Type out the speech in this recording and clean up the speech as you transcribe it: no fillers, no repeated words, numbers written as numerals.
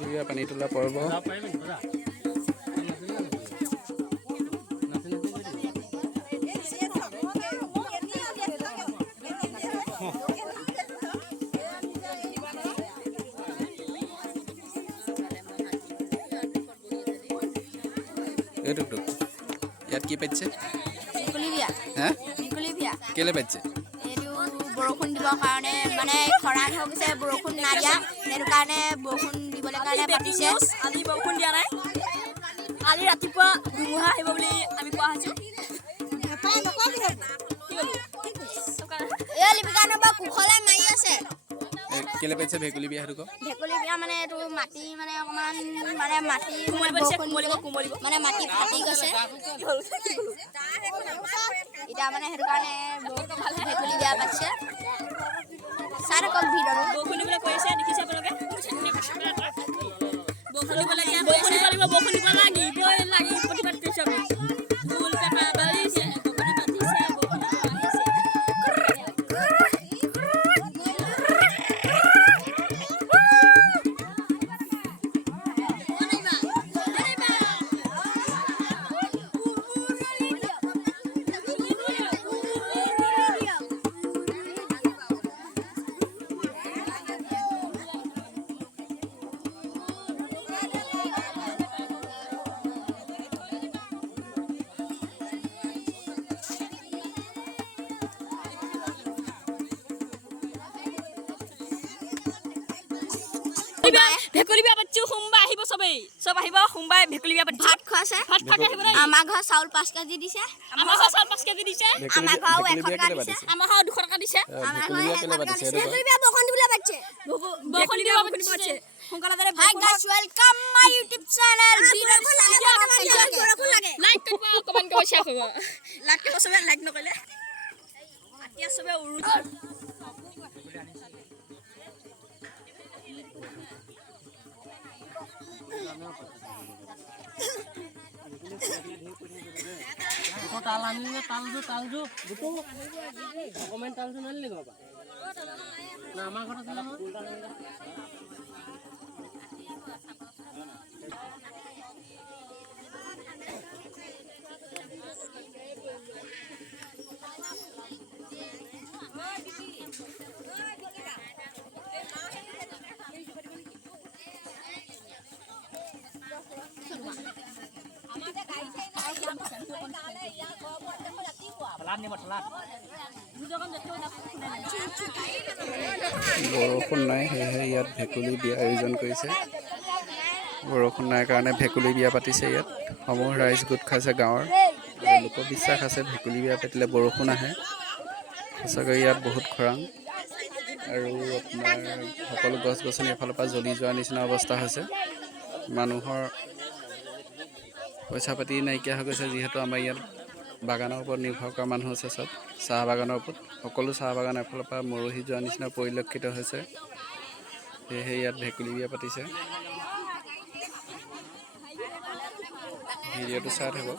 ভেকুলী বিয়া পানী তোলা পৰ্ব। ইয়াত কি পাতিছে? হা কেলে পাতিছে? বৰষুণ দিবৰ কাৰণে মানে খৰাং হৈ গৈছে, বৰষুণ নাই দিয়া, সেইটো কাৰণে বৰষুণ দিবলৈ কাৰণে পাতিছে। আজি বৰষুণ দিয়া নাই, কালি ৰাতিপুৱা ধুমুহা আহিব বুলি আমি কোৱা হৈছোঁ। এই লিপিকানৰ পৰা কুশলে মাৰি আছে। কেলে পাতিছে ভেকুলী বিয়া? সেইটো ভেকুলী বিয়া মানে এইটো মাটি মানে অকণমান মানে মাটি মানে মাটি ফাটি গৈছে এতিয়া মানে সেইটো কাৰণে ভেকুলী বিয়া পাতিছে। চাই থাকক ভিডিঅ'টো। বৰষুণ দিবলৈ কৈ আছে, দেখিছে আপোনালোকে? বৰষুণ দিব লাগি প্ৰতিবাদ কৰিছে আপুনি। ঢোল পেঁপা বাজিছে, বৰষুণে মাতিছে, বৰষুণে আহিছে। ভেকুলী বিয়া পাতিছোঁ, সোমবাৰ আহিব চবেই, চব আহিব সোমবাৰে ভেকুলী বিয়া পাতিছোঁ। ভাত খোৱাছে, ভাত খাই আহিব দেই। আমাৰ ঘৰত চাউল 5 কেজি দিছে, আমাৰ ঘৰত চাউল 5 কেজি দিছে, আমাৰ ঘৰত 1 টকা দিছে, আমাৰ ঘৰত 200 টকা দিছে। আমাৰ ঘৰত 1 টকা দিছে। ভেকুলী বিয়া বৰষুণ দিবলৈ পাতিছে। বৰষুণ দিব পাতিছে। সোনকালে Hi guys, welcome my YouTube channel. Like কৰিব, কমেণ্ট কৰিব, শ্বেয়াৰ কৰিব। লাইক কৰিব চবে, লাইক নকৰিলে এতিয়া চবে উৰু। তাল আনিলে তালজো অকমান তালজো নানিলে বাবা না আমাৰ ঘৰত আছে নহয়। বৰষুণ নাই, সেয়েহে ইয়াত ভেকুলী বিয়া আয়োজন কৰিছে। বৰষুণ নাই কাৰণে ভেকুলী বিয়া পাতিছে। ইয়াত সমূহ ৰাইজ গোট খাইছে গাঁৱৰ। লোকবিশ্বাস আছে ভেকুলী বিয়া পাতিলে বৰষুণ আহে। সঁচাকৈ ইয়াত বহুত খৰাং আৰু আপোনাৰ সকলো গছ গছনি এফালৰ পৰা জ্বলি যোৱাৰ নিচিনা অৱস্থা হৈছে। মানুহৰ পইচা পাতি নাইকিয়া হৈ গৈছে, যিহেতু আমাৰ ইয়াত বাগানৰ ওপৰত নিৰ্ভৰ কৰা মানুহ আছে। চব চাহ বাগানৰ ওপৰত, সকলো চাহ বাগান এফালৰ পৰা মৰহি যোৱাৰ নিচিনা পৰিলক্ষিত হৈছে। সেয়েহে ইয়াত ভেকুলী বিয়া পাতিছে। ভিডিঅ'টো চাই থাকক।